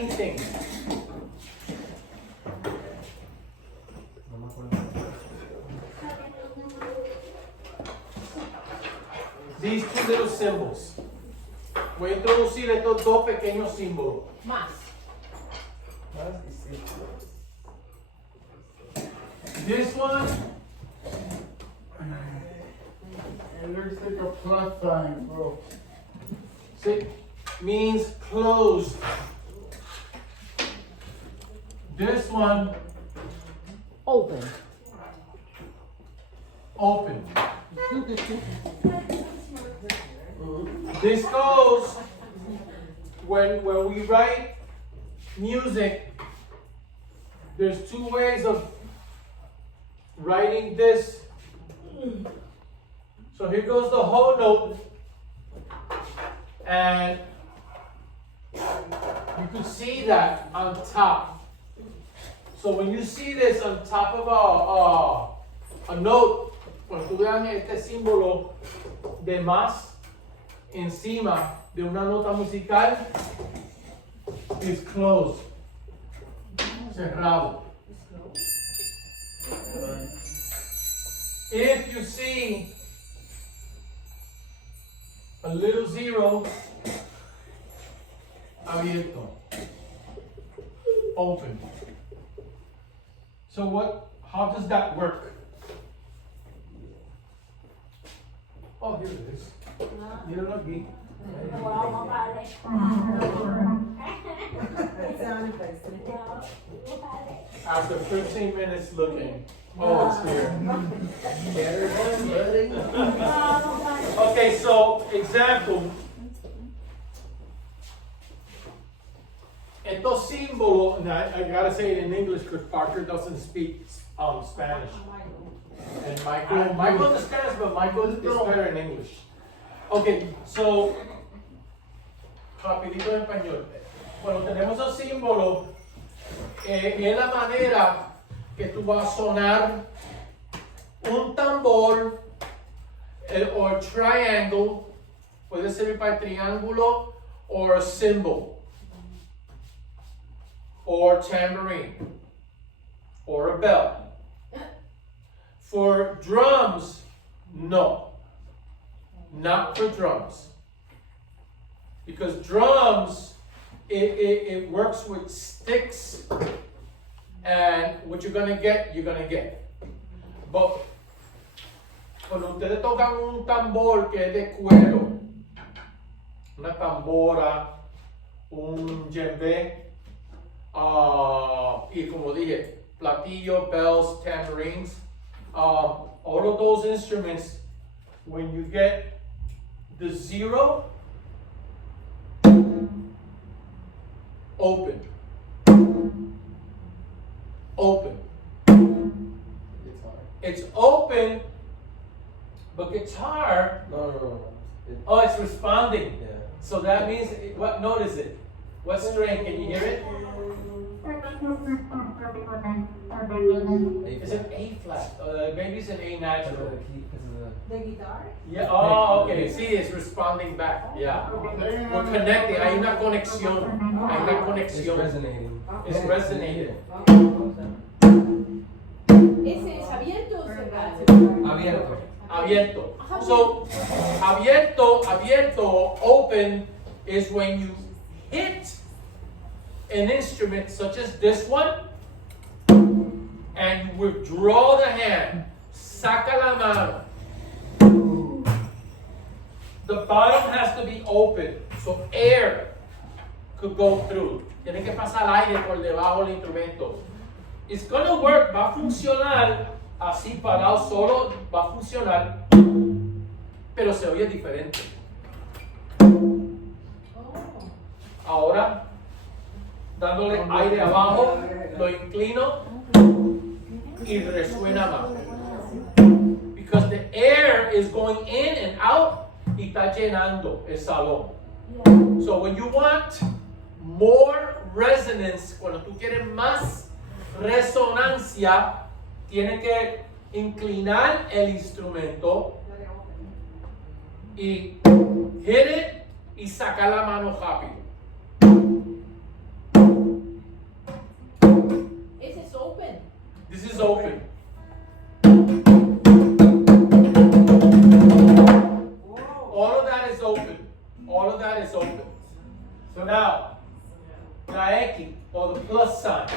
anything. These two little symbols. Voy a introducir estos dos pequeños símbolos. Más. This one, It looks like a plus sign, bro. see, means closed. This one, Open. open. This goes when we write music. There's two ways of writing this. So here goes the whole note, and you can see that on top. So when you see this on top of a note, cuando tú veas este símbolo de más encima de una nota musical, is closed, cerrado. If you see a little zero, abierto, open. So how does that work? Oh, here it is. Míralo aquí. After 15 minutes looking, oh, it's here. Okay, so example. Estos símbolos, and I gotta say it in English because Parker doesn't speak Spanish. And Michael understands, but Michael is better in English. Okay, so, rapidito en español. Bueno, tenemos un símbolo y es la manera que tú vas a sonar un tambor o a triangle, puede ser para triángulo or a cymbal or tambourine or a bell. For drums, no, not for drums. Because drums, it works with sticks, and what you're gonna get, you're gonna get. But cuando ustedes tocan un tambor que es de cuero, una tambora, un djembe, y como dije, platillo, bells, tambourines, all of those instruments, when you get the zero, open, open. It's open, but guitar, No. oh, it's responding. Yeah. So that means, what note is it? What string? Can you hear it? It's an A flat. Maybe it's an A natural. The guitar? Yeah. Oh, okay. See, it's responding back. Yeah. We're connecting. Hay una conexión. Hay una It's conexión. resonating. It's resonating. ¿Ese es abierto o cerrado? Abierto. Abierto. So, abierto, open is when you hit an instrument such as this one and you withdraw the hand. Saca la mano. The bottom has to be open, so air could go through. Tiene que pasar aire por debajo del instrumento. It's gonna work, va a funcionar así parado solo, va a funcionar, pero se oye diferente. Ahora, dándole aire abajo, lo inclino y resuena más. Because the air is going in and out y está llenando el salón. So when you want more resonance, cuando tú quieres más resonancia, tienes que inclinar el instrumento y hit it y sacar la mano rápido. This is open. All of that is open. All of that is open. So now, Naeki, or the plus sign.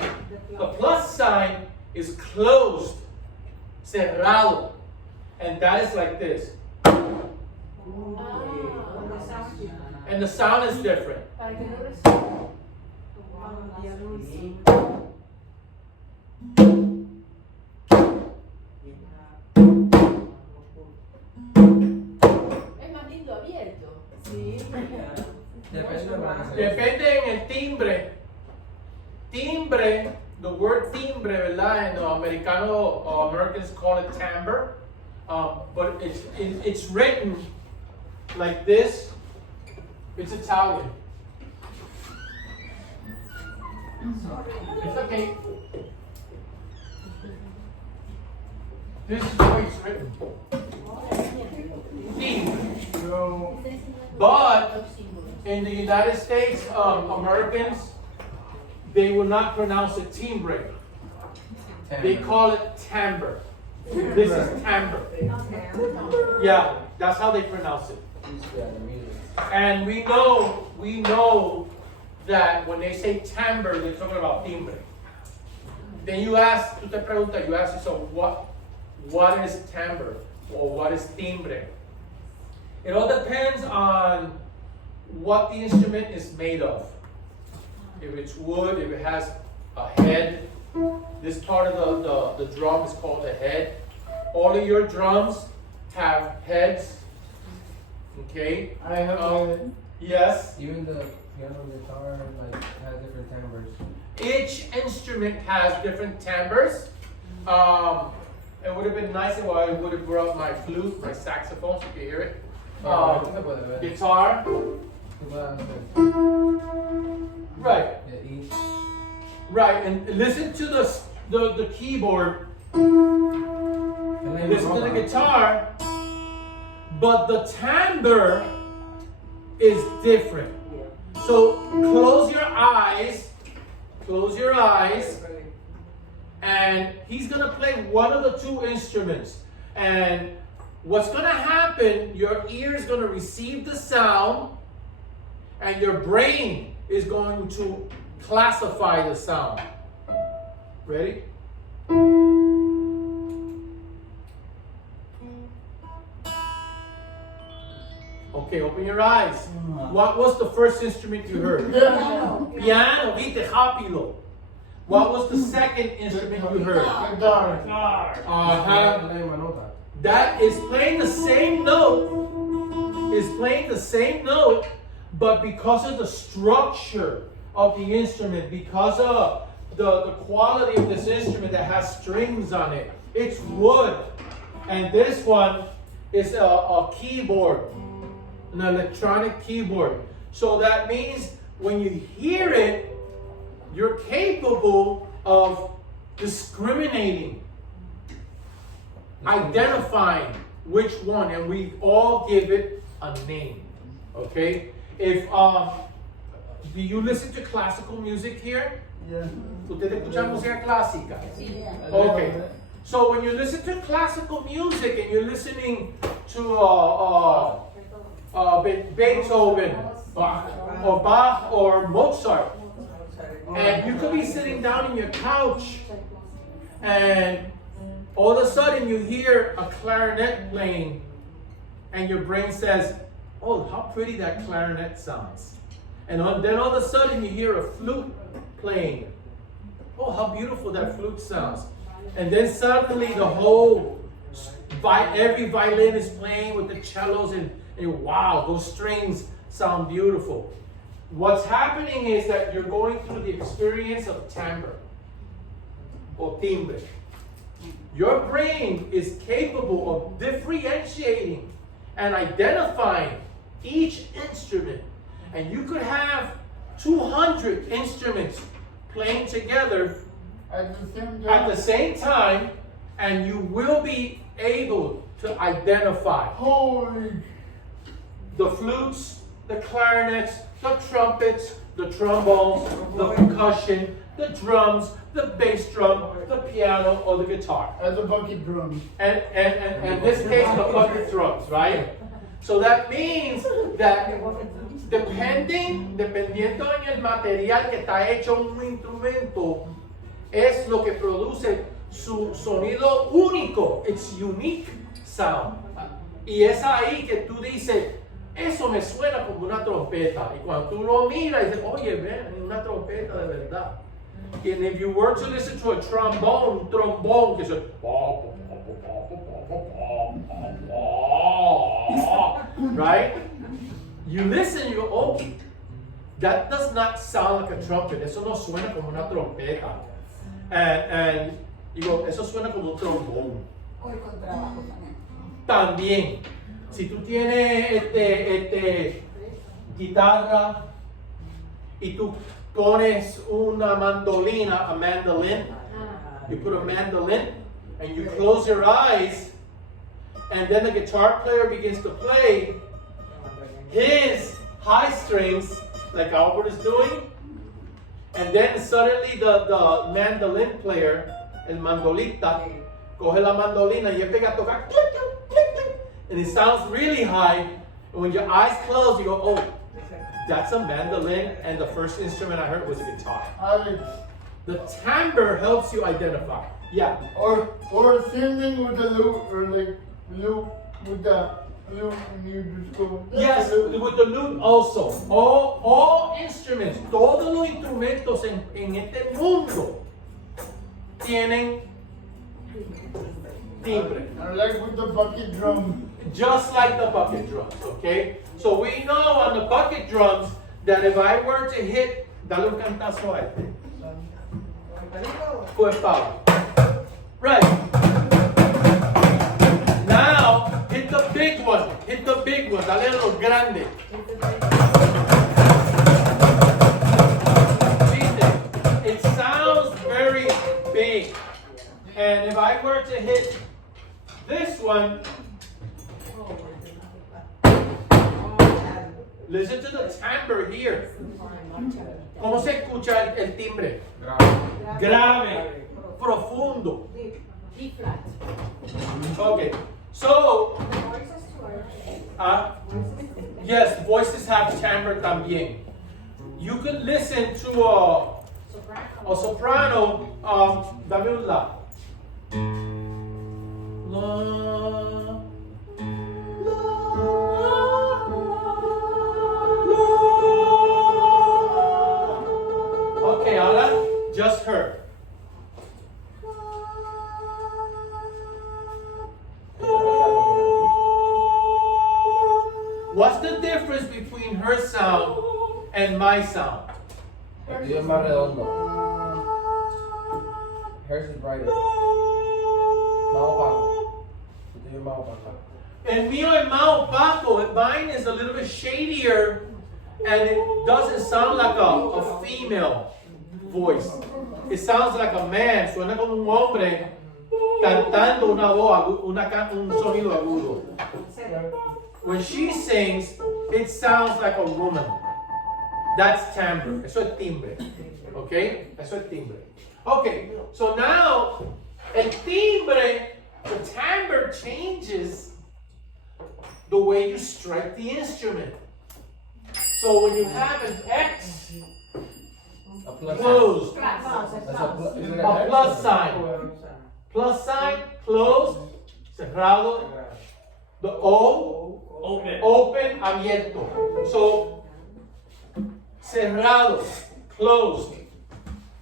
The plus sign is closed, cerrado. And that is like this. And the sound is different. Depende en el timbre. Timbre, the word timbre, ¿verdad? And Americans call it timbre. But it's written like this. It's Italian. It's okay. This is the way it's written. Timbre. But in the United States, Americans, they will not pronounce it timbre. They call it timbre. This is timbre. Yeah, that's how they pronounce it. And we know that when they say timbre, they're talking about timbre. Then you ask, you ask yourself, what is timbre or what is timbre? It all depends on what the instrument is made of. If it's wood, if it has a head, this part of the drum is called a head. All of your drums have heads. Okay? I have a yes. Even the piano guitar has different timbres. Each instrument has different timbres. It would have been nice if I would have brought my flute, my saxophone, so you can hear it. Guitar. Right. Right, and listen to the keyboard. And listen to the guitar. But the timbre is different. So close your eyes. Close your eyes. And he's going to play one of the two instruments. And what's going to happen, your ear is going to receive the sound, and your brain is going to classify the sound. Ready? Okay, open your eyes. What was the first instrument you heard? Piano. Vite, rápido. What was the second instrument you heard? That is playing the same note. Is playing the same note, but because of the structure of the instrument, because of the quality of this instrument that has strings on it, it's wood. And this one is a keyboard, an electronic keyboard. So that means when you hear it, you're capable of discriminating, identifying which one, and we all give it a name. Okay? If do you listen to classical music here? Yeah. ¿Ustedes escuchan música clásica? Okay. So when you listen to classical music and you're listening to Beethoven, Bach or Mozart, and you could be sitting down in your couch and all of a sudden you hear a clarinet playing and your brain says, oh, how pretty that clarinet sounds. And then all of a sudden you hear a flute playing. Oh, how beautiful that flute sounds. And then suddenly the whole, every violin is playing with the cellos and wow, those strings sound beautiful. What's happening is that you're going through the experience of timbre or timbre. Your brain is capable of differentiating and identifying each instrument. And you could have 200 instruments playing together At at the same time, and you will be able to identify Holy. the flutes, the clarinets, the trumpets, the trombones, the percussion, the drums, the bass drum, the piano, or the guitar. As a bucket drum. And in this case, the bucket drums, right? So that means that dependiendo en el material que está hecho un instrumento, es lo que produce su sonido único, its unique sound. Y es ahí que tú dices, eso me suena como una trompeta. Y cuando tú lo miras, dices, oye, ven, es una trompeta de verdad. And if you were to listen to a trombone, que suena, right? You listen, you go, oh, that does not sound like a trumpet. Eso no suena como una trompeta. And you go, eso suena como un trombone. También, si tú tienes guitarra y tú pones una mandolina, a mandolin, you put a mandolin and you close your eyes, and then the guitar player begins to play his high strings, like Albert is doing, and then suddenly the mandolin player, el mandolita, coge la mandolina y empieza a tocar, click, click, click, click, and it sounds really high, and when your eyes close, you go, oh, that's a mandolin, and the first instrument I heard was a guitar. The timbre helps you identify. Yeah. Or same thing with the lute, or like lute with the lute and you just go. Yes, with the lute also. All instruments, todos los instrumentos en este mundo tienen timbre. I like with the bucket drum. Just like the bucket drums, okay? So we know on the bucket drums that if I were to hit, dale un cantazo a este. Pues Pablo. Right. Now, hit the big one. Hit the big one. Dale a los grandes. ¿Viste? It sounds very big. And if I were to hit this one, listen to the timbre here. ¿Cómo se escucha el timbre? Grave, profundo. D flat. Okay, so, yes, voices have timbre también. You could listen to a soprano, dame un la. La. Okay, ahora, just her. What's the difference between her sound and my sound? El tuyo es más redondo. Hers is brighter. Más opaco. El tuyo es más opaco. El mío es más opaco. Mine is a little bit shadier, and it doesn't sound like a female voice. It sounds like a man. Suena como un hombre cantando una voz, un sonido agudo. When she sings, it sounds like a woman. That's timbre. Eso es timbre. Okay? Eso es timbre. Okay, so now, el timbre, the timbre changes the way you strike the instrument. So when you have an X A plus closed, That's is it a plus sign, plus sign, closed, cerrado, the O, open, abierto. So, cerrado, closed.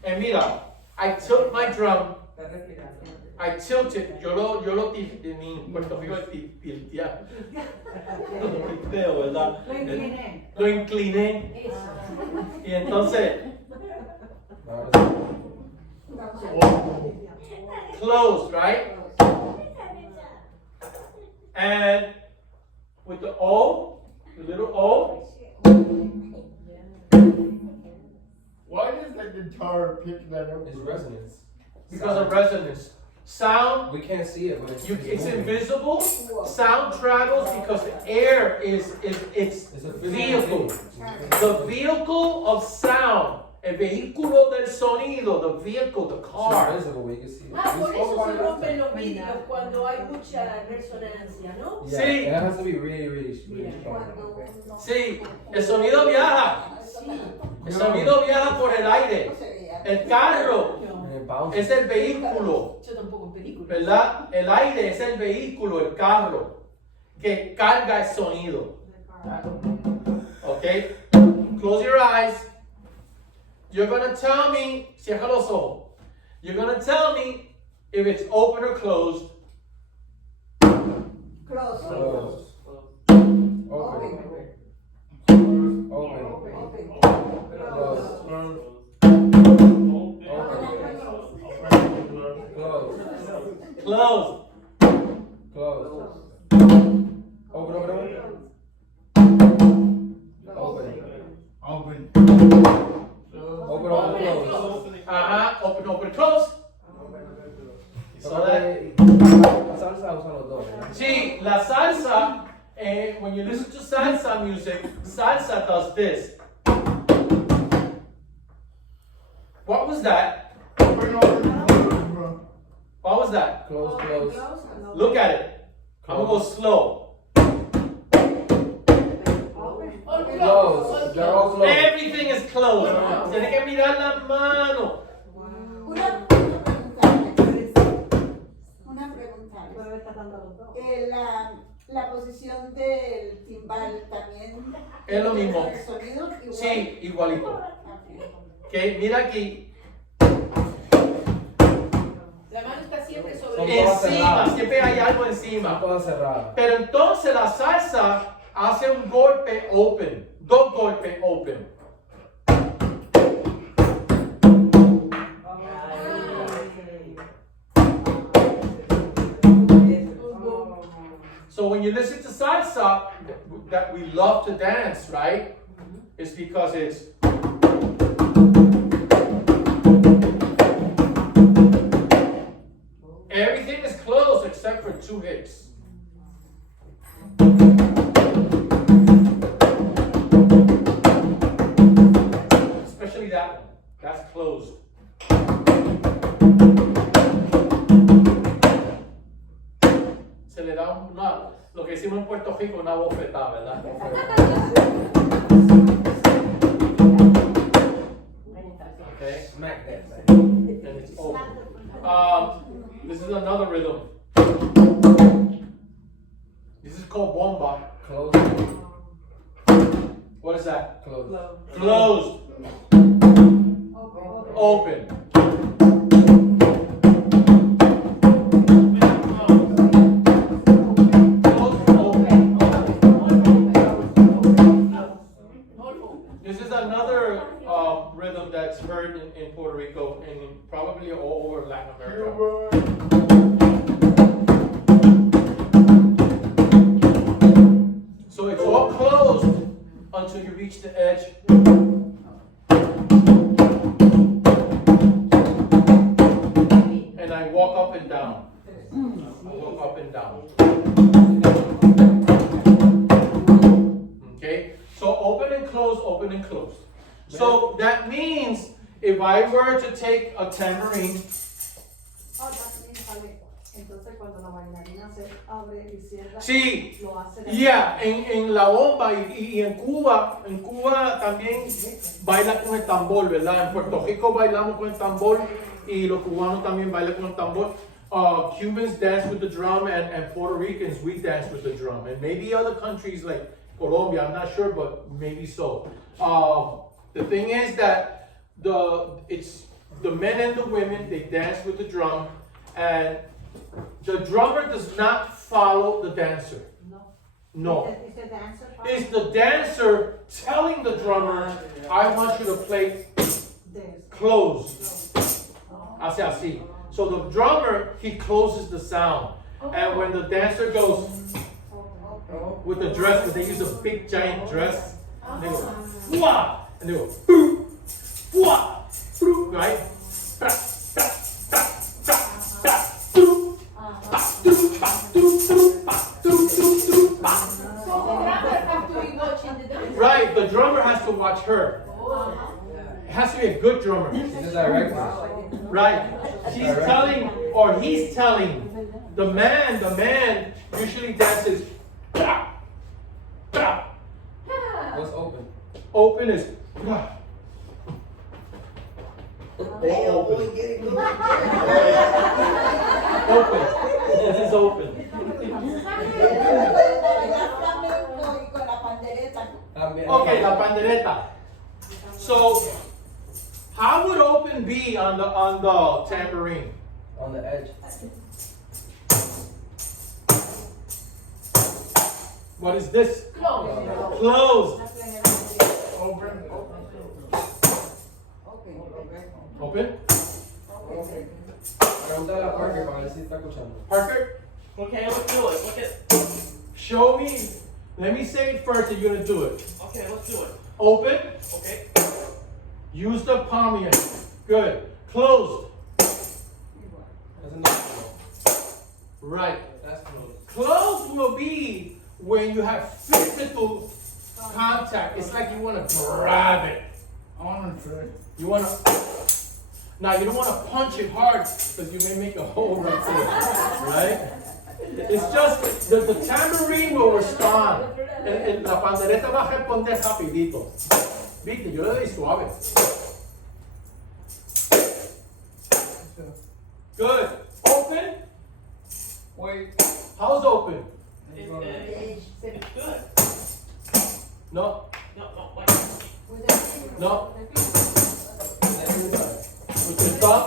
And mira, I tilt my drum, I tilt it, yo lo en Puerto Rico tiltear. Lo tilteo, ¿verdad? Lo incliné. Y entonces, closed, right? And with the O, the little O, Why does the guitar pick that up? It's resonance. because of resonance. Sound, We can't see it, but it's invisible. Sound travels because the air is it's It's a vehicle. The vehicle of sound. El vehículo del sonido, the vehicle, the car. It's invisible, we can see it. Ah, We por spoke eso about se it last rompen time. los vidrios cuando hay mucha resonancia, ¿no? Yeah, Sí. it has to be really strong. Sí, el sonido viaja. Sí. El sonido viaja por el aire. El carro And it bounces. es el vehículo, Yo tampoco en película. ¿verdad? El aire es el vehículo, el carro, que carga el sonido. Okay? Close your eyes. You're gonna tell me, cierra los ojos. You're gonna tell me if it's open or closed. Close. Close. Open. Open. Close. Close. Closed. Close. Open, open, open. Open. Open. Open, open, close. Open, open, close. So that, La salsa usa los dos, ¿verdad? see, la salsa, when you listen to salsa music, salsa does this. What was that? Open, open, close. What was that? Close, close. Look at it. I'm gonna go slow. Close. They're all closed. Everything is closed. Tienes que mirar la mano. Una pregunta. La posición del timbal también Es lo mismo. el sonido igual. Sí, igualito. Ok, mira aquí. La mano está siempre sobre Son el todas Encima, cerradas. siempre hay algo Está encima. toda cerrada. Pero entonces la salsa hace un golpe open. Dos golpes open. So when you listen to salsa, that we love to dance, right? It's because it's everything is closed except for two hits. Especially that one. That's closed. Se le da lo que hicimos en Puerto Rico, una bofetada, ¿verdad? Okay. Smack that thing. And it's open. This is another rhythm. This is called bomba. Close. What is that? Close. Closed. Open. Closed, open. This is another rhythm that's heard in Puerto Rico and probably all over Latin America. So it's all closed until you reach the edge. And I walk up and down. I walk up and down. Okay? So open and close, open and close. So that means if I were to take a tambourine, Entonces cuando la bailarina se abre y cierra, sí, lo hace yeah, en la bomba y en Cuba también baila con el tambor, ¿verdad? En Puerto Rico bailamos con el tambor y los cubanos también bailan con el tambor. Cubans dance with the drum and Puerto Ricans, we dance with the drum. And maybe other countries like Colombia, I'm not sure, but maybe so. The thing is that it's the men and the women, they dance with the drum, and the drummer does not follow the dancer. No. Is the dancer It's the dancer telling the drummer, I want you to play close. Hace así. So the drummer, he closes the sound. And when the dancer goes with the dress, because they use a big giant dress, and they go, Fwa! And they go, boo! Fwa! Boo! Right? Ba, ba, ba, ba, ba, boo! it direct? Right. She's telling, or he's telling. The man usually dances. What's open? Open is. Damn, boy, get it good. Open. This is open. Bailar flamenco y con la pandereta. También. Okay, la pandereta. So, how would open be on the tambourine? On the edge. What is this? Close. Closed. Open. Open. Pregúntale a Parker para ver si está escuchando. Perfect. Okay, let's do it. Look at. Show me. Let me say it first, and you're gonna do it. Okay, let's do it. Open. Okay. Use the palm of your hand. Good. Closed. That's enough. Right. That's close. Closed will be when you have physical contact. It's like you want to grab it. Honestly. You want to. Now you don't want to punch it hard because you may make a hole right there, right? It's just the tambourine will respond. La pandereta va a responder rapidito. Viste, yo le doy suave. Good. Open. Wait. How's open? It's good. No. No, like. No. With the thumb.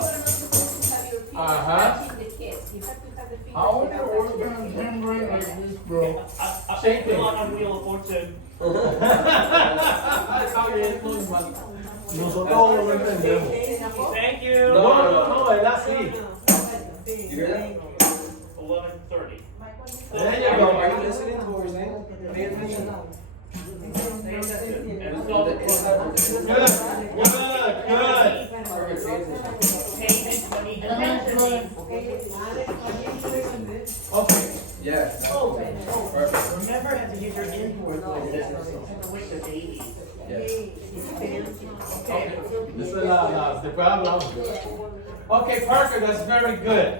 How would you work on tambourine like this, bro? Same thing. On Wheel of Fortune. Está bien, no es mal. Nosotros lo entendemos. Thank you. No, es así. You hear that? 11:30. There you Are go. you listening to what we're saying? Pay attention. Stay attention. And The so, inside of the- Good. Parker, pay attention. pay attention. Okay. Yeah. Perfect. Remember to use your inboard like this. With the baby. Yes. This is the problem. Okay, Parker, that's very good.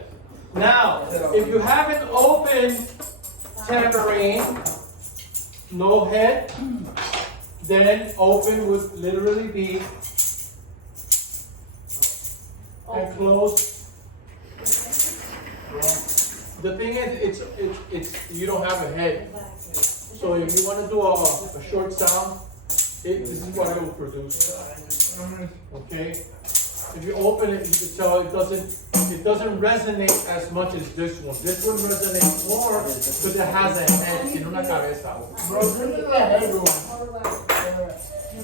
Now, if you have an open tambourine, no head, then open would literally be and close. The thing is, it's you don't have a head. So if you want to do a short sound, this is what it will produce. Okay? If you open it, you can tell it doesn't resonate as much as this one. This one resonates more because it has a head, tiene una cabeza. Bro, give me the head one.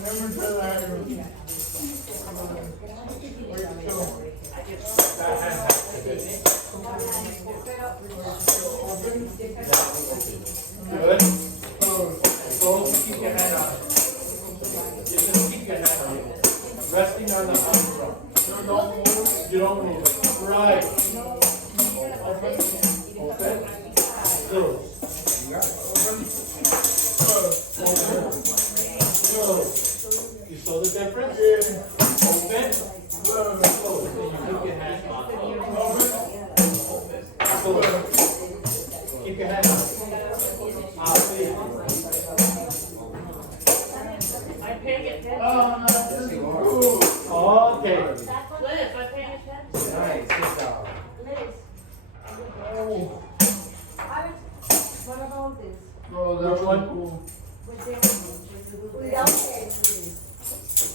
Let me try the head one. That head has to be. Good. Close, keep your hand on it. You just keep your hand on it. Resting on the arm. You don't move it. Right. Open. Close. Open. Close. You saw the difference? Open. Close. And you keep your hand on it. Close. Keep your hand on it. See. I'm paying attention. Okay. Liz, I'm paying attention. Nice. Good job. What about this? Bro, that Which one? cool.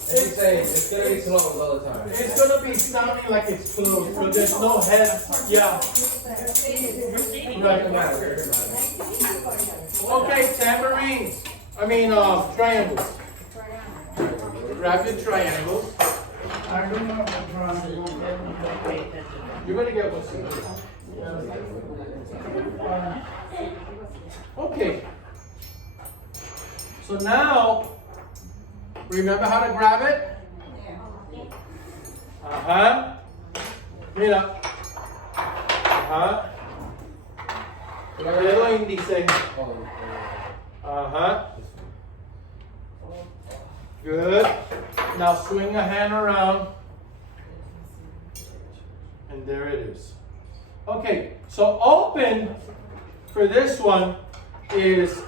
As you say, it's gonna be closed all the time. It's gonna be sounding like it's closed, but there's no head. Yeah. Doesn't matter. Okay, tambourines. Triangles. Grab your triangles. I don't have a triangle. Pay attention. You're gonna get what's in Okay. So now, remember how to grab it? Mira. Dedo índice. Good. Now swing a hand around. And there it is. Okay, so open for this one is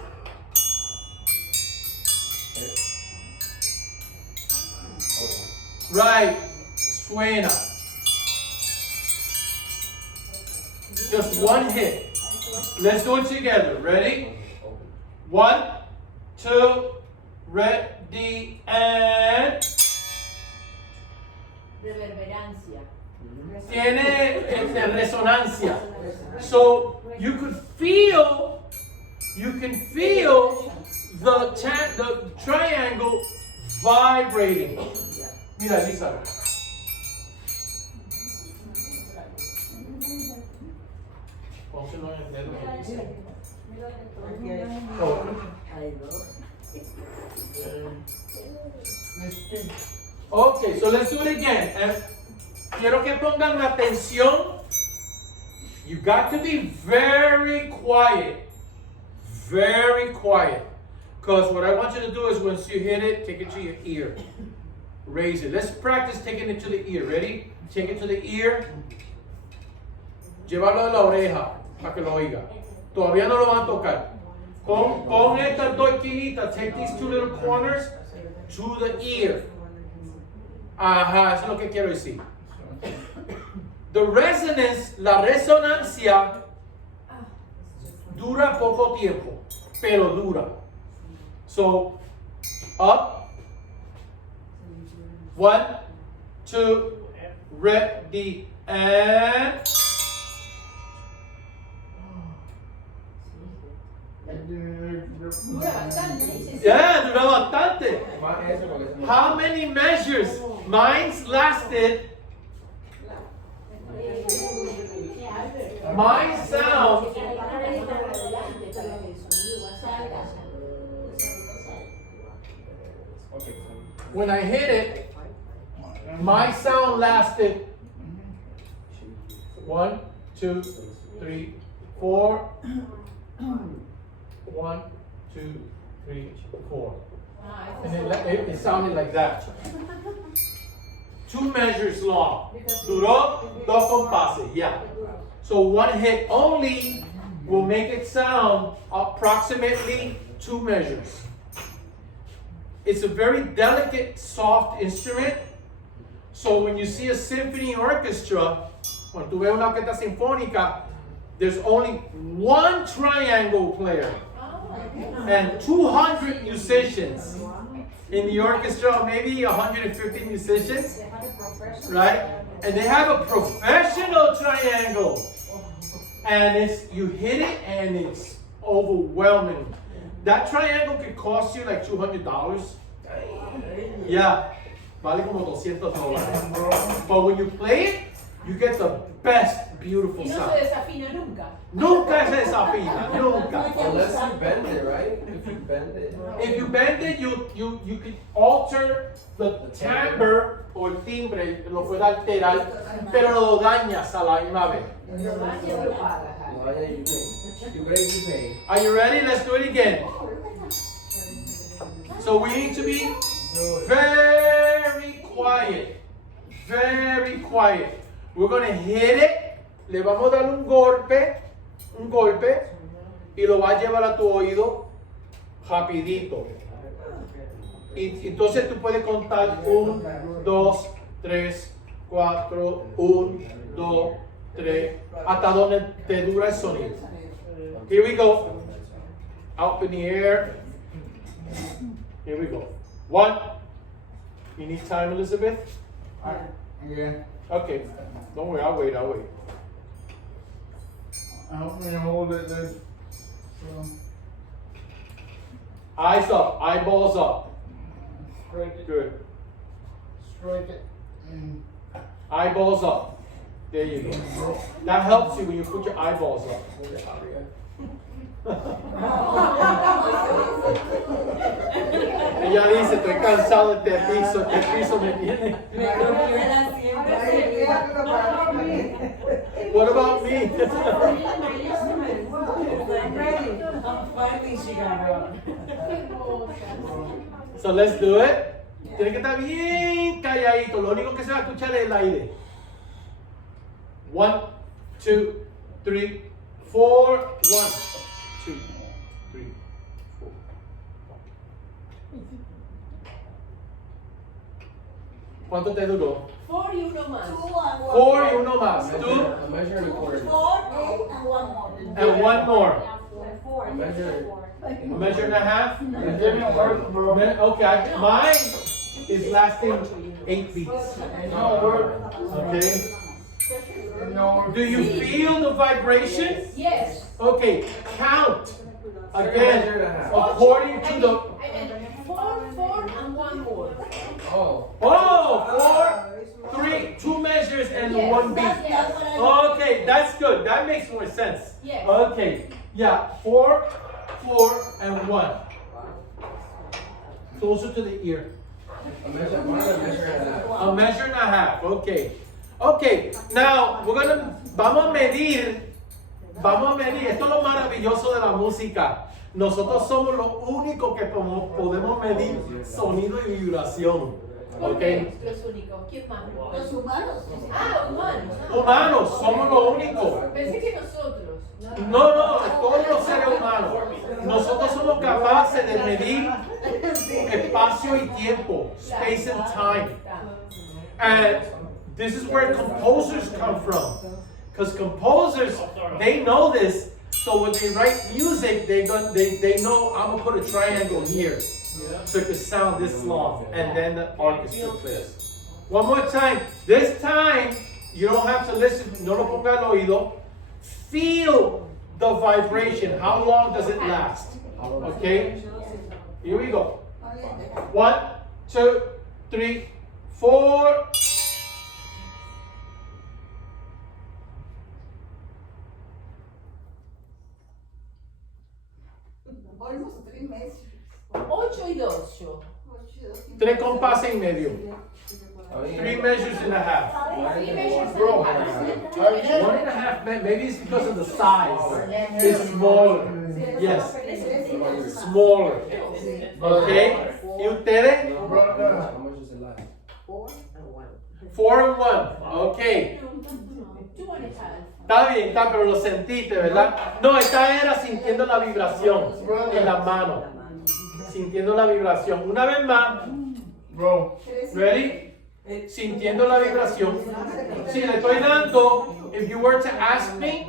right, suena. Just one hit. Let's do it together. Ready? 1, 2, ready, and Reverberancia. tiene resonancia. So you can feel the triangle vibrating. Mira, Lisa. Pónselo en el dedo. Okay, so let's do it again. And quiero que pongan atención. You got to be very quiet. Very quiet. Because what I want you to do is once you hit it, take it to your ear. Raise it. Let's practice taking it to the ear. Ready? Take it to the ear. Llévalo a la oreja para que lo oiga. Todavía no lo van a tocar. Con estas dos esquinitas, take these two little corners to the ear. Ajá, eso es lo que quiero decir. The resonance, la resonancia, dura poco tiempo, pero dura. So, up. 1, 2, ready, and. Yeah, dura bastante. How many measures? Mine's lasted. My sound. When I hit it, my sound lasted 1, 2, 3, 4. 1, 2, 3, 4. And it sounded like that. 2 measures long. Duró 2 compases. Yeah. So 1 hit only will make it sound approximately 2 measures. It's a very delicate, soft instrument. So when you see a symphony orchestra, cuando tú ves una orquesta sinfónica, there's only 1 triangle player and 200 musicians in the orchestra, maybe 150 musicians, right? And they have a professional triangle, and you hit it and it's overwhelming. That triangle could cost you like $200. Yeah, vale como $200. But when you play it, you get the best, beautiful Y no sound. se desafina nunca. Nunca se desafina, nunca. Unless you bend it, right? If you bend it. If you bend it, you can alter the timbre o el timbre, lo puede alterar, pero lo dañas a la misma vez. You break, you pay. Are you ready? Let's do it again. So we need to be very quiet. Very quiet. We're going to hit it. Le vamos a dar un golpe, y lo va a llevar a tu oído rapidito. Y entonces tú puedes contar 1, 2, 3, 4, 1, 2, 3, hasta donde te dura el sonido. Here we go. Up in the air. Here we go. 1. You need time, Elizabeth? Yeah. Okay. Don't worry, I'll wait. Help me hold it then. So, Eyes up, eyeballs up. strike it. Good. Strike it. And Eyeballs up. There you go. That helps you when you put your eyeballs up. Ella dice, estoy cansado de este piso me tiene. What about me? Finally she got out. So let's do it. Tiene que estar bien calladito. Lo único que se va a escuchar es el aire. 1, 2, 3, 4. 1, 2, 3, 4. ¿Cuánto te duró? 4 y uno más. 4 y uno más. 2 A measure and a quarter. 4, 8, and 1 more. and 1 more. A measure. A measure and a half. It didn't work, bro. Okay, mine is lasting 8 beats. It don't work. Okay. It don't work. Do you feel the vibration? Yes. Okay, count Measure again and a half. according to the. I mean, 4 and 1 more. Oh. Oh, 4, 3, 2 measures and Yes, 1 beat. yes. Okay, that's good. That makes more sense. Yes. Okay, yeah, 4, 4, and 1. Closer to the ear. A measure, mine a measure and a half. A measure and a half. Okay. Okay. Now vamos a medir. Esto es lo maravilloso de la música. Nosotros somos los únicos que podemos medir sonido y vibración. Okay. Los únicos. ¿Quién más? Los humanos. Ah, humanos. Humanos, somos los únicos. Pensé que nosotros. No, todos los seres humanos. Nosotros somos capaces de medir espacio y tiempo, space and time. And this is where composers come from. Because composers, they know this, so when they write music, they know I'm gonna put a triangle here, so it could sound this long, and then the orchestra plays. One more time. This time, you don't have to listen, no lo ponga al oído. Feel the vibration. How long does it last? Okay? Here we go. 1, 2, 3, 4. Almost 3 meses. 8 y 2 yo. 3 compases y medio. Oh, yeah. 3 measures and a half. Three measures and Bro. a half. 1.5, maybe it's because of the size. It's smaller. Yes, smaller. Okay? ¿Y ustedes? Brother. How much does it last? 4 and 1. Okay. 2 and a half. Está bien, pero lo sentiste, ¿verdad? No, esta era sintiendo la vibración en la mano. Sintiendo la vibración. Una vez más. Bro. Ready? Sintiendo la vibración. Si le estoy dando, if you were to ask me,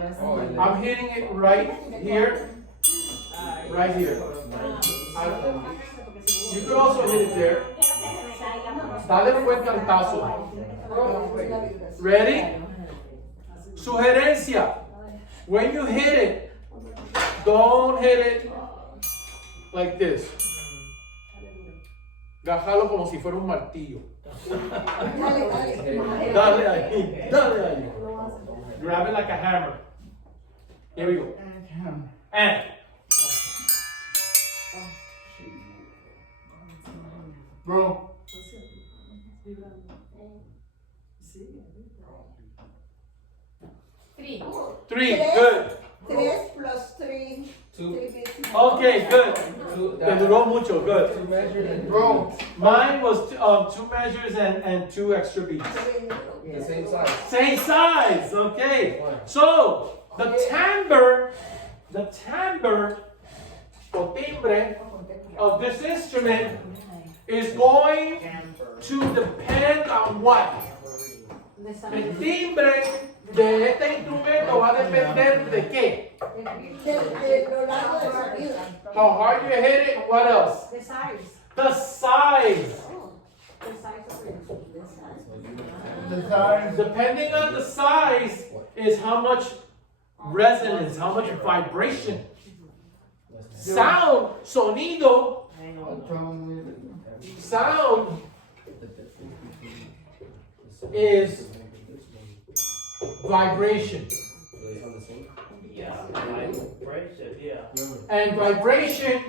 I'm hitting it right here. Right here. You could also hit it there. Dale un buen cantazo. Ready? Sugerencia. When you hit it, don't hit it like this. Gajalo como si fuera un martillo. Dale ahí, dale ahí. Grab it like a hammer. Here we go. And. Bro. 3. 3, good. 3 plus 3. 2. Okay, good. Te duró mucho, 2 good. measures and Bro. Mine was 2 measures and 2 extra beats. the same size. Same size, okay. So, the timbre or timbre of this instrument is going to depend on what? El timbre de este instrumento va a depender de qué? De lo largo del sonido. How hard you hit it, what else? The size. The size. The size of it. The size. Depending on the size is how much resonance, how much vibration. Sound, sonido, sound is vibration. Yeah, vibration, yeah. And vibration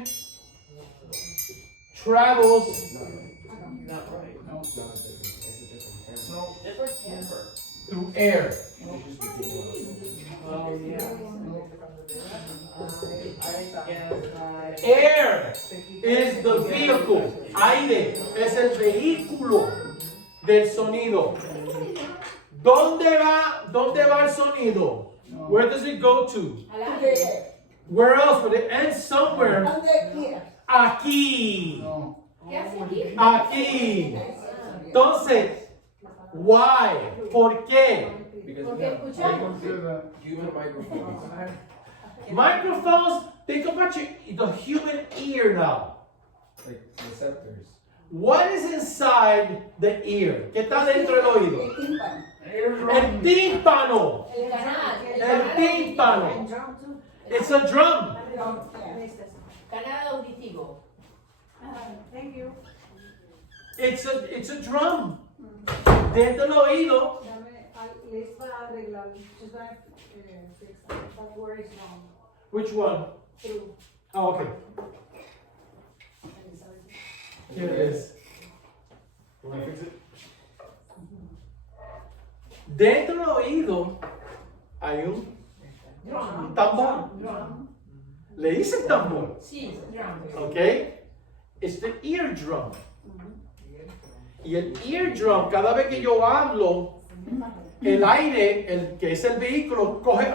travels Not right. Different timbre. through air. Oh, yeah. Air is the vehicle. Aire es el vehículo del sonido. ¿Dónde va el sonido? Where does it go to? Where else? But it ends somewhere. ¿Dónde quieras? Aquí. No. ¿Qué hace aquí? Aquí. Entonces, why? ¿Por qué? Because Porque we have escuchamos. human microphones. Microphones, think about the human ear now. Like receptors. What is inside the ear? ¿Qué está dentro del oído? El tímpano. El tímpano. El canal. El tímpano. It's a drum. Canal auditivo. Thank you. It's a drum. Dentro del oído. Les va a arreglar. She's gonna fix that word is wrong. Which one? True. Oh, okay. Here it is. You wanna fix it? Dentro del oído hay un tambor. Le dicen tambor. Sí, drum. Okay? It's the eardrum. Y el eardrum, cada vez que yo hablo, el aire, el que es el vehículo, coge,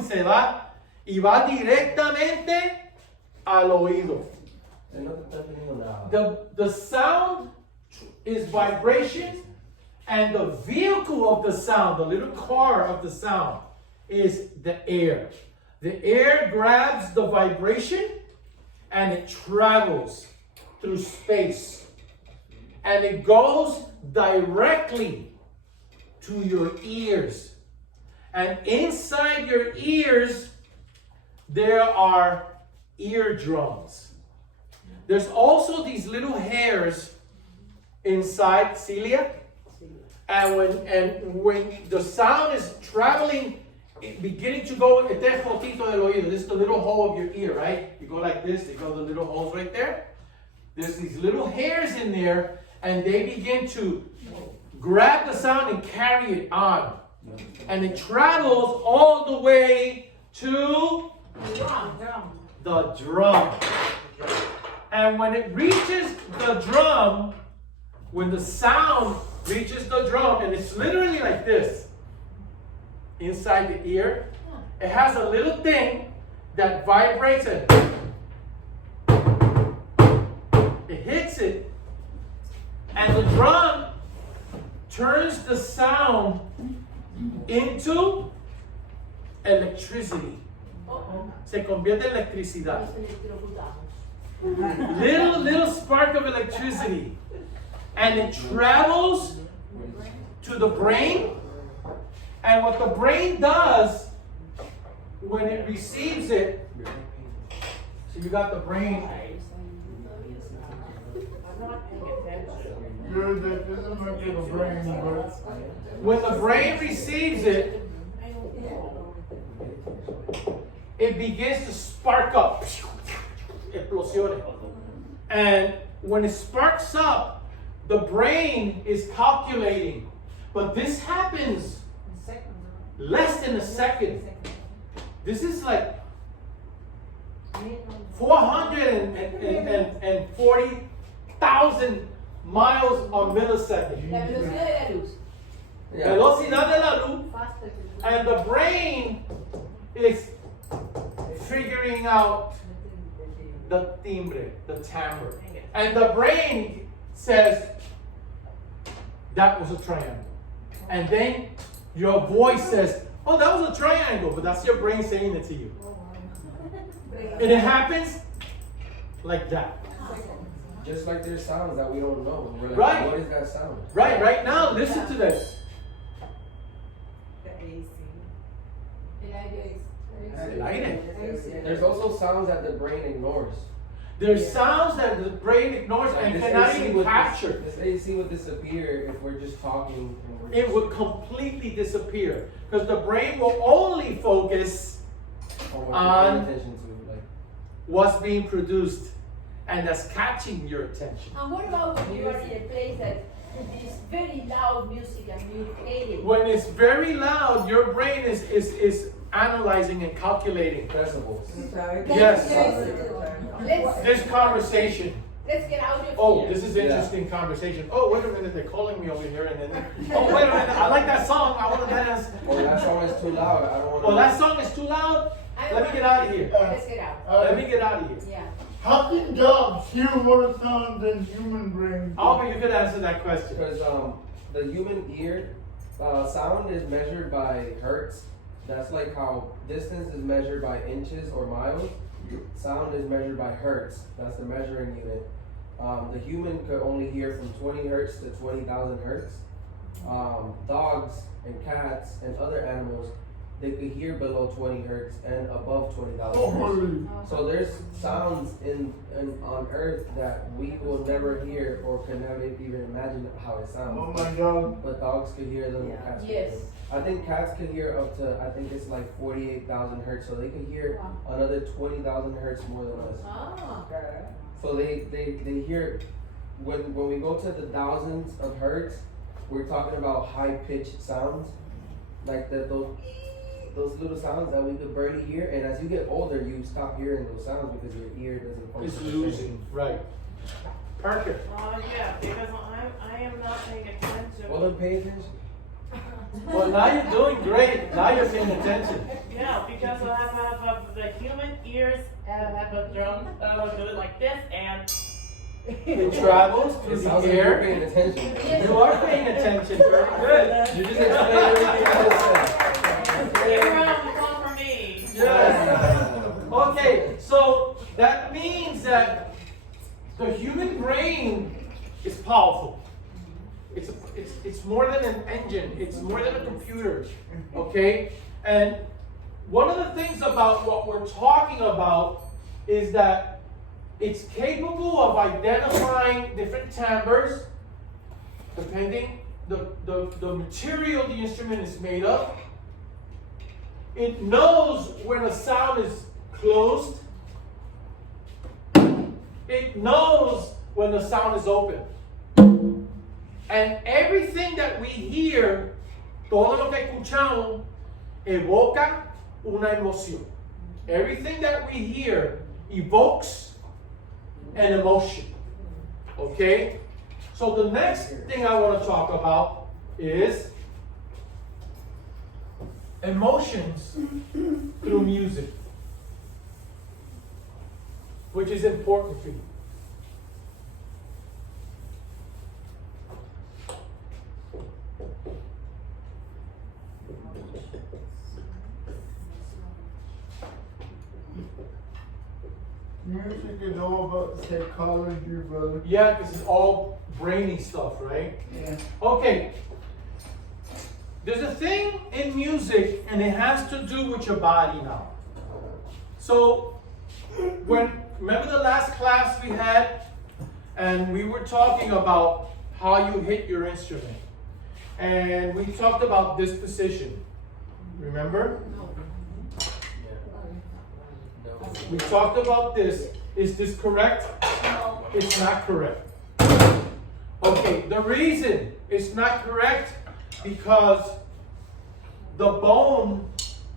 se va y va directamente al oído. The sound is vibration, and the vehicle of the sound, the little car of the sound, is the air. The air grabs the vibration and it travels through space. And it goes directly to your ears. And inside your ears, there are eardrums. There's also these little hairs inside cilia. And when the sound is traveling, beginning to go, este es fotito del oído. This is the little hole of your ear, right? You go like this, you go the little holes right there. There's these little hairs in there, and they begin to grab the sound and carry it on. And it travels all the way to the drum. And when it reaches the drum, when the sound reaches the drum, and it's literally like this, inside the ear, it has a little thing that vibrates and it hits it, and the drum turns the sound into electricity. Se convierte en electricidad. Little spark of electricity. And it travels to the brain. And what the brain does when it receives it, so you got the brain. Good, that doesn't much of a brain, but When the brain receives it, it begins to spark up. Explosiones. And when it sparks up, the brain is calculating. But this happens less than a second. This is like 440,000 miles a millisecond. La velocidad de la luz. Velocidad de la luz. And the brain is figuring out the timbre, the timbre. And the brain says, that was a triangle. And then your voice says, oh, that was a triangle, but that's your brain saying it to you. And it happens like that. Just like there's sounds that we don't know. We're like, Right. what is that sound? Right now, listen to this. El aire. There's also sounds that the brain ignores. There's sounds that the brain ignores and cannot even capture. This AC would disappear if we're just talking. And we're It would completely disappear because the brain will only focus what we're on paying attention to. Like, what's being produced and that's catching your attention. And what about when you are in a place that is very loud music and you hate it? When it's very loud, your brain is analyzing and calculating. decibels. Yes. Let's This conversation. Let's get out of Oh, here. this is interesting conversation. Oh, wait a minute, they're calling me over here, and then, oh, wait a minute, I like that song, I want to dance. Oh, that song is too loud. I don't want to. Oh, that song is too loud? I Let me get out of here. Let's get out. Let me get out of here. Yeah. How can dogs hear more sound than human brains? Albert, you could answer that question. Because the human ear sound is measured by hertz. That's like how distance is measured by inches or miles. Sound is measured by hertz. That's the measuring unit. The human could only hear from 20 hertz to 20,000 hertz. Dogs and cats and other animals, they could hear below 20 hertz and above 20,000 hertz. Holy. So there's sounds on Earth that we will never hear or can never even imagine how it sounds. Oh my God. But dogs could hear them. Yeah. Cats could Yes. hear. I think cats could hear up to, I think it's like 48,000 hertz. So they could hear Wow. another 20,000 hertz more than us. Ah. So they hear, when we go to the thousands of hertz, we're talking about high pitched sounds. Like those little sounds that we could barely hear. And as you get older, you stop hearing those sounds because your ear doesn't function. It's the same. losing, right. Parker. Yeah, because I am not paying attention. Well, then pay attention. Well, now you're doing great. Now you're paying attention. Yeah, because I have the human ears have a drum that will do it like this, and It travels through It the sounds like you're air. paying attention. You are paying attention. Very good. You just explained everything I said. you're one for me. Yes. Okay, so that means that the human brain is powerful. It's more than an engine. It's more than a computer. Okay? And one of the things about what we're talking about is that it's capable of identifying different timbres depending the material the instrument is made of. It knows when a sound is closed. It knows when the sound is open. And everything that we hear, todo lo que escuchamos, evoca una emoción. Everything that we hear evokes an emotion. Okay? So the next thing I want to talk about is emotions through music, which is important for you. Music is all about psychology, brother. Yeah, this is all brainy stuff, right? Yeah. Okay. There's a thing in music, and it has to do with your body now. So, remember the last class we had, and we were talking about how you hit your instrument, and we talked about this position. Remember? We talked about this. Is this correct? No. It's not correct. Okay, the reason it's not correct because the bone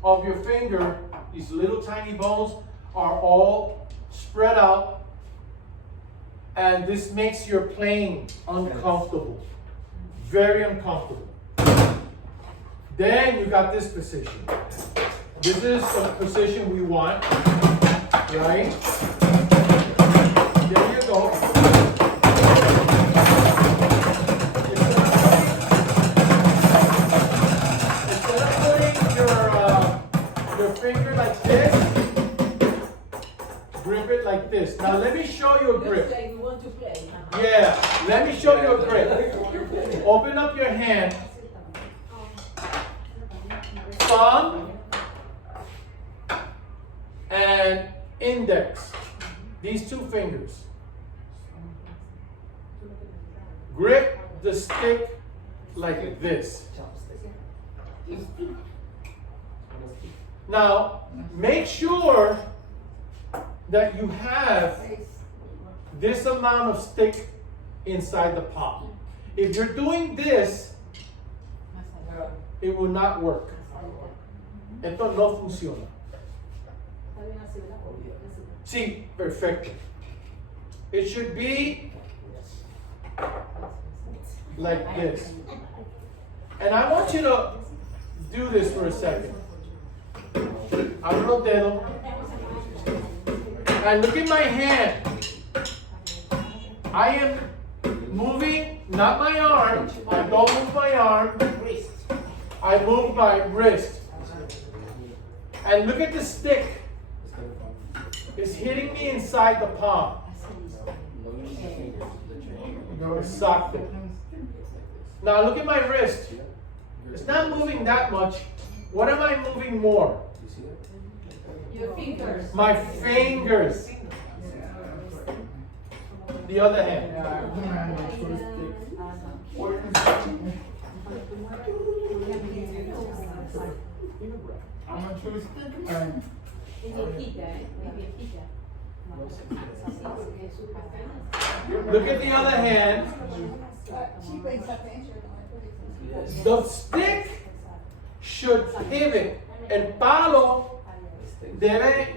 of your finger, these little tiny bones, are all spread out, and this makes your playing uncomfortable. Very uncomfortable. Then you got this position. This is the position we want, right? There you go. Instead of putting your finger like this, grip it like this. Now let me show you a Looks grip. like you want to play, huh? Yeah, let me show you a grip. Open up your hand. Thumb and index. These two fingers. Grip the stick like this. Now, make sure that you have this amount of stick inside the palm. If you're doing this, it will not work. Esto no funciona. Sí, perfecto. it should be like this. And I want you to do this for a second. Abro los dedos. And look at my hand. I am moving, not my arm. I don't move my arm. I move my wrist. And look at the stick. It's hitting me inside the palm. Exacto. Now look at my wrist. It's not moving that much. What am I moving more? Your fingers. My fingers. The other hand. I'm gonna try to stick man. Es viejita, ¿eh? Es viejita. Look at the other hand. She pays attention. The stick should pivot. El palo debe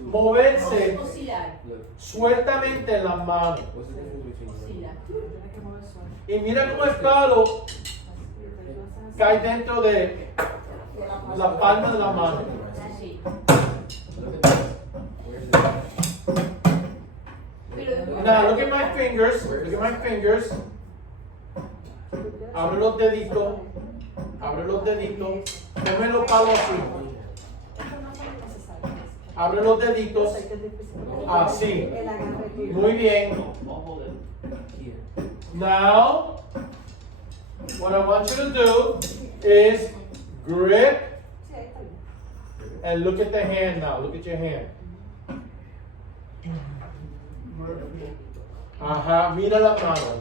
moverse Oscilar. sueltamente en las manos. Oscila. Y mira cómo el palo cae dentro de la palma de la mano. Sí. Now look at my fingers. Look at my fingers. Abre los deditos. Abre los deditos. Ponme los palos así. Abre los deditos. Así. Muy bien. Now, what I want you to do is grip and look at the hand now. Look at your hand. Ajá, mira la mano.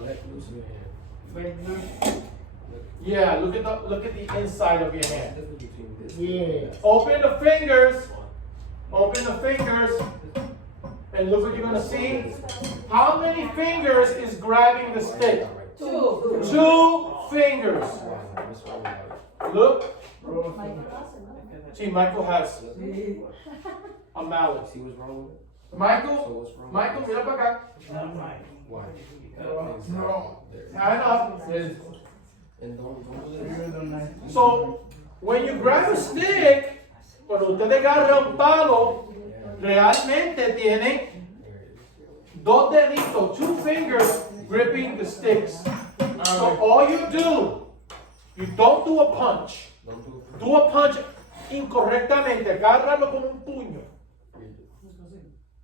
Yeah, look at the inside of your hand. Yeah. Open the fingers. Open the fingers. And look what you're gonna see. How many fingers is grabbing the stick? 2. 2 fingers. Look. See, Michael has a mallet. See what's wrong with it? Michael, mira para acá. Why? No. Stand up. And don't So, when you grab a stick, cuando usted agarra un palo, realmente tiene 2 deditos, 2 fingers gripping the sticks. So all you do, you don't do a punch. Do a punch incorrectamente. Agárralo con un puño.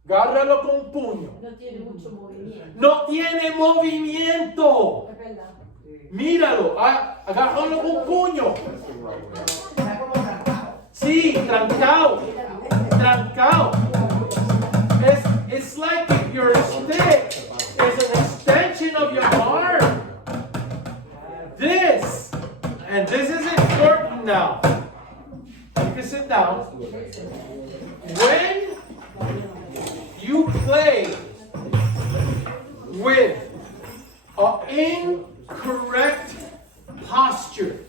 Agárralo con un puño. No tiene mucho movimiento. No tiene movimiento. Es verdad. Míralo, agárralo con un puño. Sí, trancado. Trancado. It's like if your stick is an extension of your arm. This, and this is important now. You can sit down. When you play with an incorrect posture,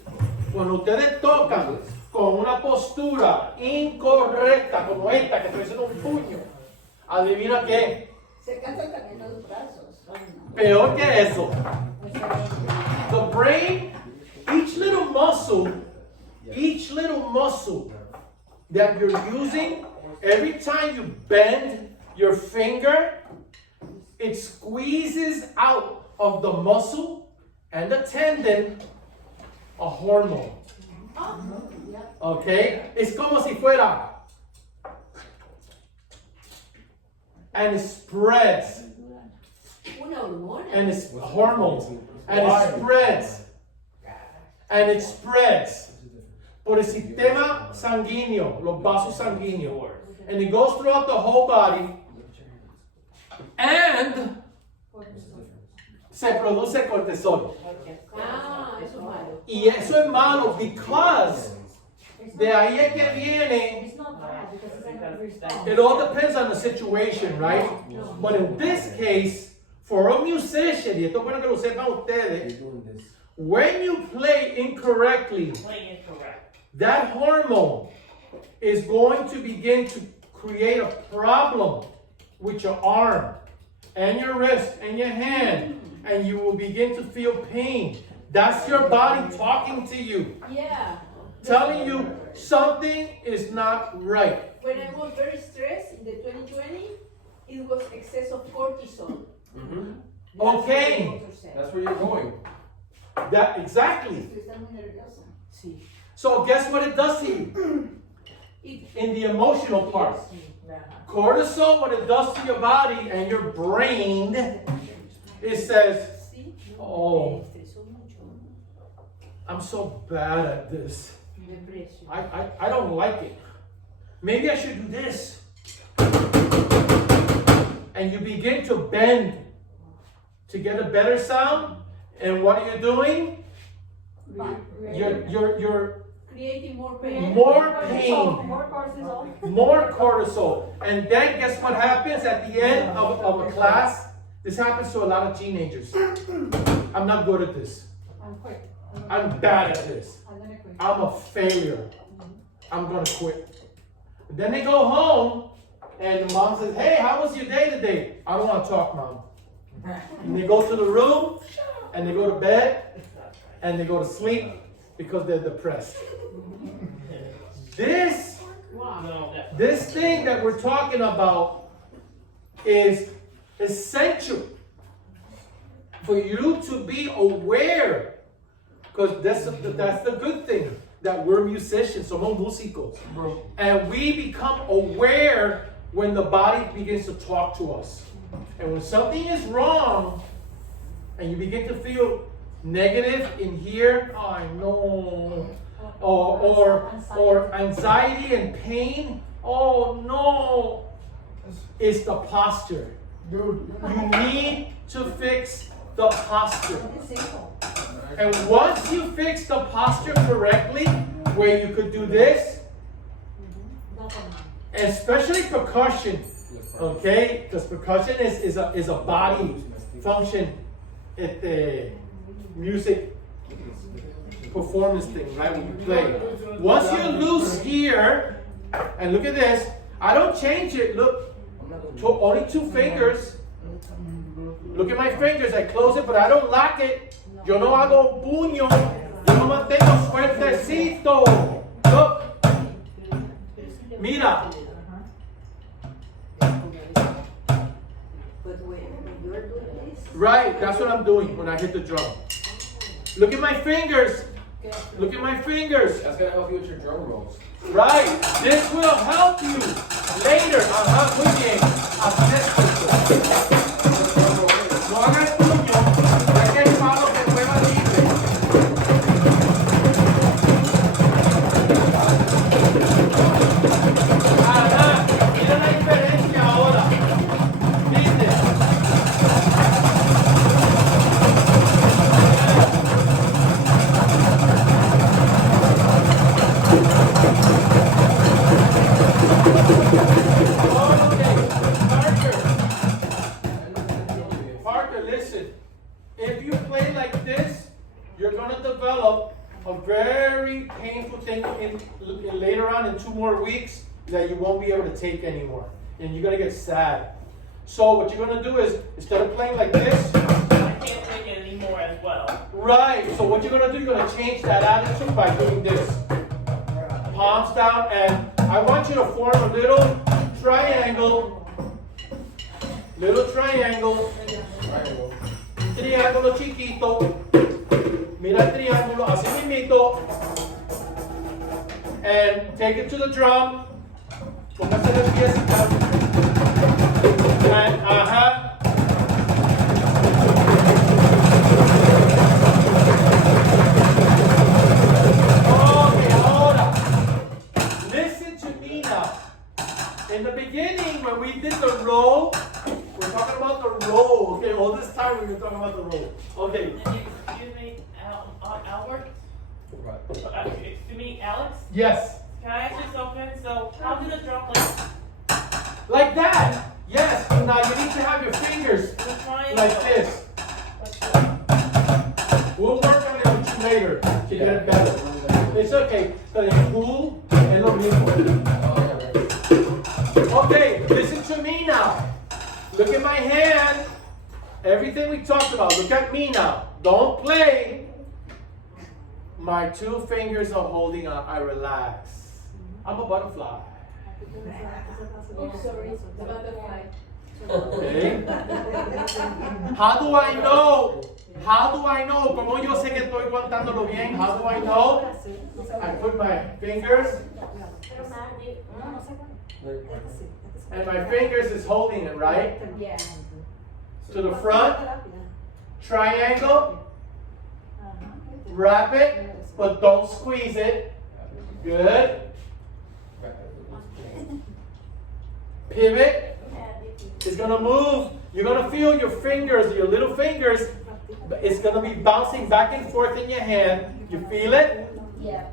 cuando ustedes tocan con una postura incorrecta, como esta, que estoy haciendo un puño, adivina qué, Se cansan también los brazos. Ay, no. peor que eso. The brain, each little muscle that you're using, every time you bend your finger, it squeezes out of the muscle and the tendon a hormone. Okay? Es como si fuera. And it spreads. Una hormona. And it's hormones. And it spreads. And it spreads. Por el sistema sanguíneo, los vasos sanguíneos. And it goes throughout the whole body. And se produce cortisol. Ah, eso es malo. Y eso es malo because de ahí es que viene. It's not bad because it's a response. It all depends on the situation, right? But in this case, for a musician, y esto es bueno que lo sepan ustedes, when you play incorrectly, Play incorrect. that hormone is going to begin to create a problem with your arm. and your wrist and your hand, and you will begin to feel pain. That's your body talking to you, Yeah. telling you something is not right. When I was very stressed in the 2020, it was excess of cortisol. Mm-hmm. Okay. That's where you're going. That exactly. Estás muy nerviosa. Sí. So guess what it does to you? In the emotional part. Cortisol, what it does to your body and your brain, it says, oh, I'm so bad at this. I don't like it. Maybe I should do this. And you begin to bend to get a better sound. And what are you doing? You're Creating more pain. more pain. More cortisol. More cortisol. And then guess what happens at the end of a class? This happens to a lot of teenagers. I'm not good at this. I'm quick. I'm bad at this. I'm gonna quit. I'm a failure. I'm gonna quit. And then they go home and the mom says, hey, how was your day today? I don't want to talk, Mom. And they go to the room and they go to bed and they go to sleep because they're depressed. This thing that we're talking about is essential for you to be aware, because that's the good thing, that we're musicians, somos músicos, and we become aware when the body begins to talk to us. And when something is wrong and you begin to feel negative in here, oh, I know, or anxiety and pain, oh no, it's the posture. Dude. You need to fix the posture. And once you fix the posture correctly, where you could do this, especially percussion, okay? Because percussion is a body function at the music performance thing, right? When you play. Once you loose here, and look at this, I don't change it, look, only 2 fingers. Look at my fingers, I close it, but I don't lock it. Yo no hago puño, yo no mantengo suertecito. Look, mira. But when you're doing this, Right, that's what I'm doing when I hit the drum. Look at my fingers. Look at my fingers. That's gonna help you with your drum rolls. Right, this will help you later. Muy bien. Así es. No hagas puño, ya que el palo se mueva libre. Ajá, mira la diferencia ahora. ¿Viste? Parker, listen. If you play like this, you're gonna develop a very painful thing later on in 2 more weeks that you won't be able to take anymore, and you're gonna get sad. So what you're gonna do is, instead of playing like this, I can't take it anymore as well. right? So what you're gonna do, you're gonna change that attitude by doing this. Palms down, and I want you to form a little triangle. Little triangle. Triángulo chiquito. Mira el triángulo, así mismito. And take it to the drum. Póngase los pies. And, ajá. Okay, ahora. Listen to me now. In the beginning, when we did the roll, we're talking about the roll. Okay, all this time we've been talking about the roll. Okay. Excuse me, Albert? Excuse me, Alex? Yes. Can I ask you something? So, how do the drum play? Like that. Yes. Now you need to have your fingers like this. We'll work on it with you later to get it better. It's okay. But it's cool and lo mismo. Okay, listen to me now. Look at my hand. Everything we talked about. Look at me now. Don't play. My 2 fingers are holding on. I relax. I'm a butterfly. Oh, sorry, the butterfly. Okay. How do I know? How do I know? ¿Cómo yo sé que estoy aguantándolo bien? How do I know? I put my fingers, and my fingers is holding it, right? Yeah. To the front, triangle, wrap it, but don't squeeze it. Good. Pivot. It's gonna move. You're gonna feel your fingers, your little fingers. It's gonna be bouncing back and forth in your hand. You feel it? Yeah.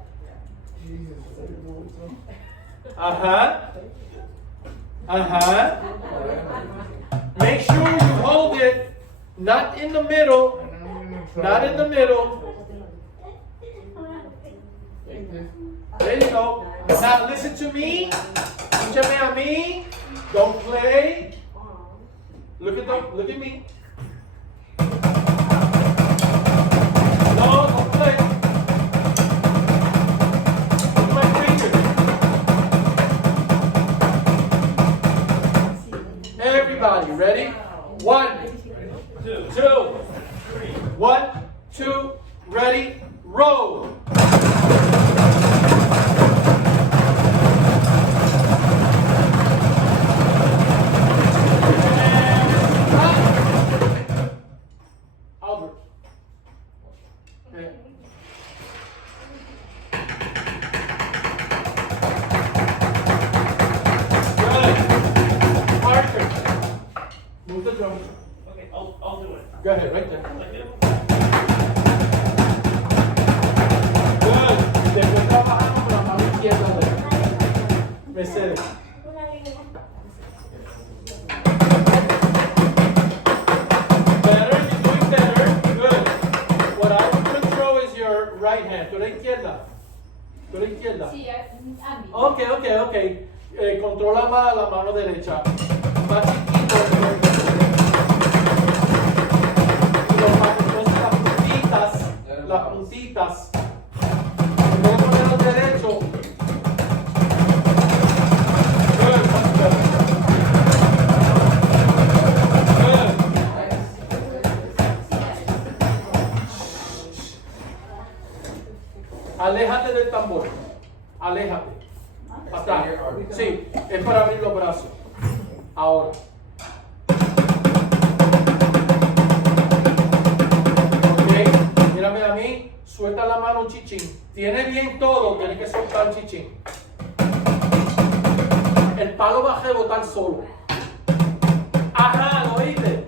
Make sure you hold it, not in the middle. Not in the middle. There you go. Now listen to me. Escúchame a mí. Don't play. Look at me. No, don't play. Look at my fingers. Everybody, ready? 1, 2, 1, 2, ready, roll. Albert. Okay. Good. Parker. Move the drum. Okay, I'll do it. Go ahead, right there. Like this. Good. Después trabajamos con la mano izquierda. Mercedes. Better, you're doing better. Good. What I will control is your right hand. To la izquierda. To la izquierda. Sí, a mí. Ok. Controla más la mano derecha. Más chiquito. Entonces las puntitas. Voy a poner el derecho. Good. Good. Aléjate del tambor. Aléjate. Atrás. Sí, es para abrir los brazos. Ahora. Ok, mírame a mí. Suelta la mano un chichín. Tiene bien todo, tiene que soltar un chichín. El palo va a rebotar solo. Ajá, ¿lo oíste?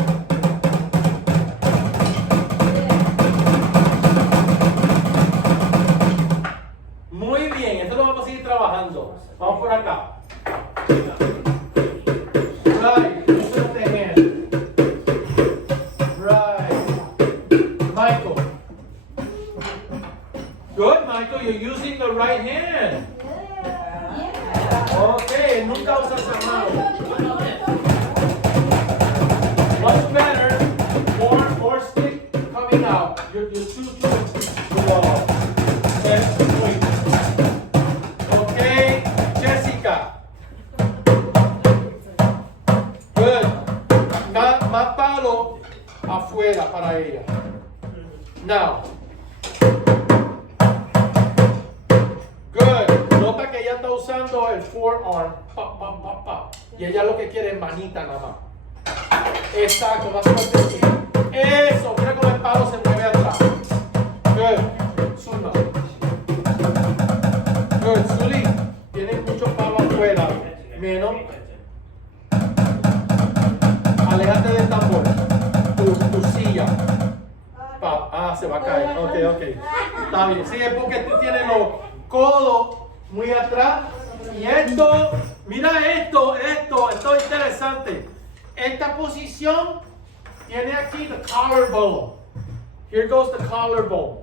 Muy bien, esto lo vamos a seguir trabajando. Vamos por acá. Right, put the hand. Right. Michael. Good, Michael, you're using the right hand. Okay, nunca usas la mano. Much better. More stick coming out. You're too low. Okay, Jessica. Good. Más palo afuera para ella. Now. Good. Nota que ella está usando el forearm. Pa, pa, pa, pa. Y ella lo que quiere es manita nada más. Exacto, más fuerte. Eso, mira cómo el palo se mueve atrás. Good. Zulma. Good. Zuli, tienes mucho palo afuera. Menos. Aléjate del tambor. Tu silla. Se va a caer. Ok. Está bien. Sí, es porque tú tienes los codos muy atrás. Y esto, mira esto es interesante. Esta posición tiene aquí the collarbone. Here goes the collarbone.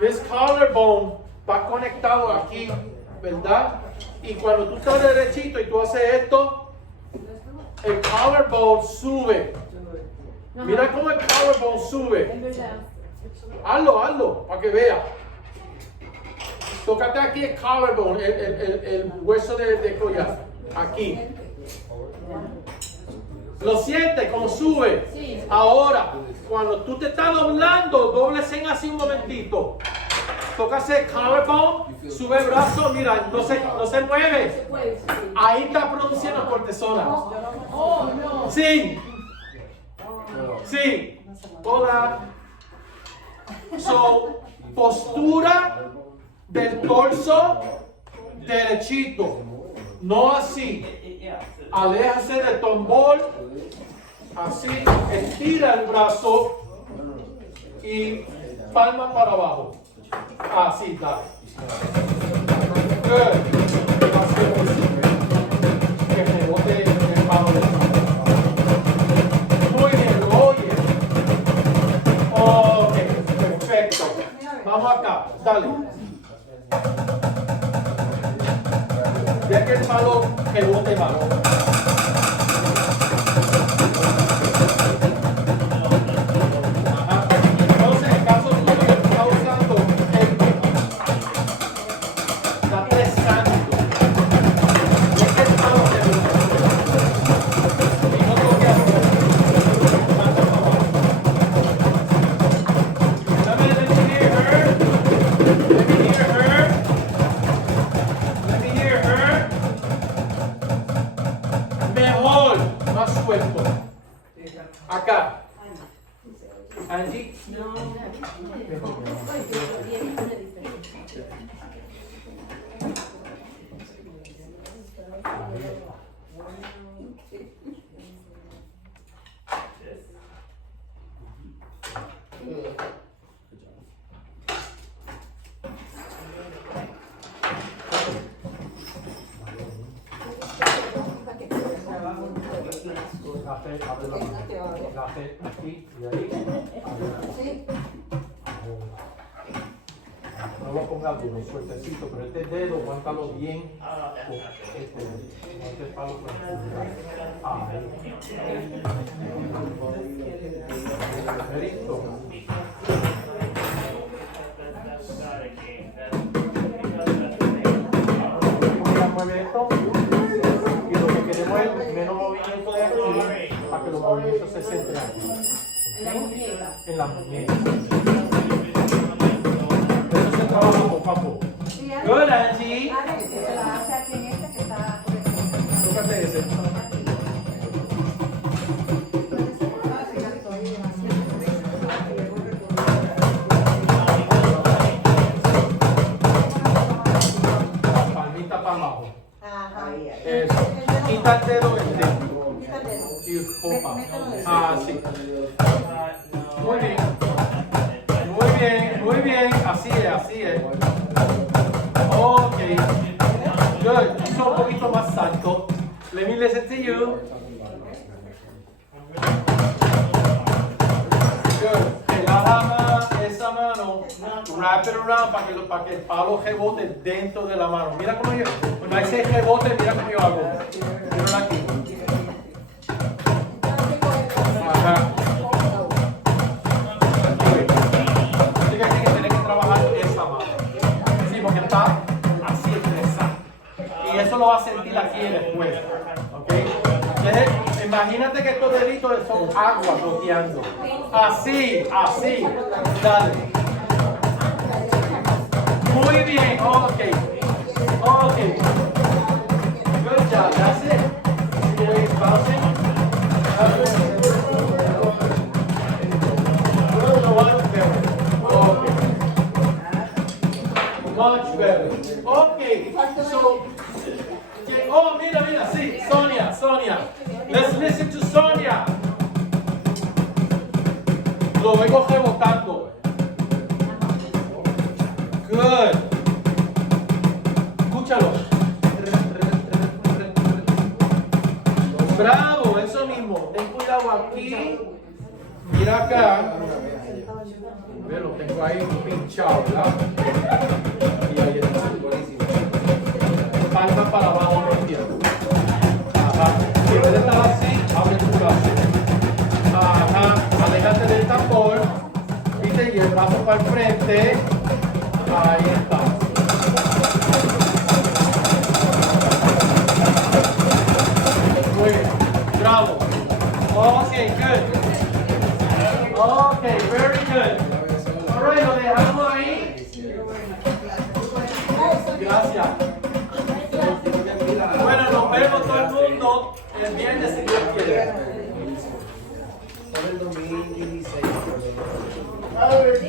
This collarbone va conectado aquí, ¿verdad? Y cuando tú estás derechito y tú haces esto, el collarbone sube. Mira cómo el collarbone sube. Es verdad. Hazlo, para que vea. Tócate aquí el collarbone, el hueso de collar. Aquí. ¿Lo sientes como sube? Sí. Ahora, cuando tú te estás doblando, doblesen así un momentito. Tócase el collarbone, sube el brazo, mira, no se mueve. Pues, sí. Ahí está produciendo cortisona. Oh, no. Sí. Sí. Hola. So, postura del torso derechito. No así. Aléjase del tombol. Así. Estira el brazo. Y palma para abajo. Así, dale. Good. Que rebote el palo de la mano. Muy bien, lo oye. Ok, perfecto. Vamos acá, dale. Ya que el palo rebote más. Ajá. Entonces, en caso tuyo, está usando está pescando. Ya que el palo rebote. Y no toque así. Let me hear her. Let me hear her. Let me hear her. Mejor, más suelto. Acá. Angie. La fe aquí y ahí. No lo pongas duro, suertecito, pero este dedo, aguántalo bien. Este palo con listo. Mira, mueve esto. Y lo que queremos es menos movimiento de aquí, para que los movimientos se centren aquí. En la muñeca. En la muñeca. Eso se trabaja poco a poco. Good, Angie. Se la hace aquí en esta que está por el Tócate ese. Palmita para abajo. Ajá. Eso. Quita el dedo del dedo. Quita el dedo. Y copa. Mételo de Así. Muy bien. Muy bien, muy bien. Así es, así es. Ok. Good. Hizo un poquito más alto. Let me listen to you. Good. Relaja esa mano. Wrap it around para que el palo rebote dentro de la mano. Mira cómo yo. Cuando hay ese rebote, mira cómo yo hago. Mira aquí. Ajá. Así que tiene que tener que trabajar esa mano. Sí, porque está así estresada. Y eso lo va a sentir aquí después. ¿Ok? Entonces, imagínate que estos deditos son agua goteando. Así, así. Dale. Muy bien, ok. Ok. Good job, that's it. See the way it's bouncing? Much better. Okay, so, oh, mira, sí, Sonia. Let's listen to Sonia. Lo vengo rebotando. Good. Escúchalo. Bravo, eso mismo. Ten cuidado aquí. Mira acá. Ve, lo tengo ahí pinchado, ¿verdad? Y ahí está. Palma para abajo, no entiendo. Ajá. Si usted estaba así, al frente. Ahí está. Muy bien. Bravo. Okay, good. Okay, very good. Alright, lo dejamos ahí. Gracias. Bueno, nos vemos todo el mundo el viernes si Dios quiere. Por el 2016. A ver.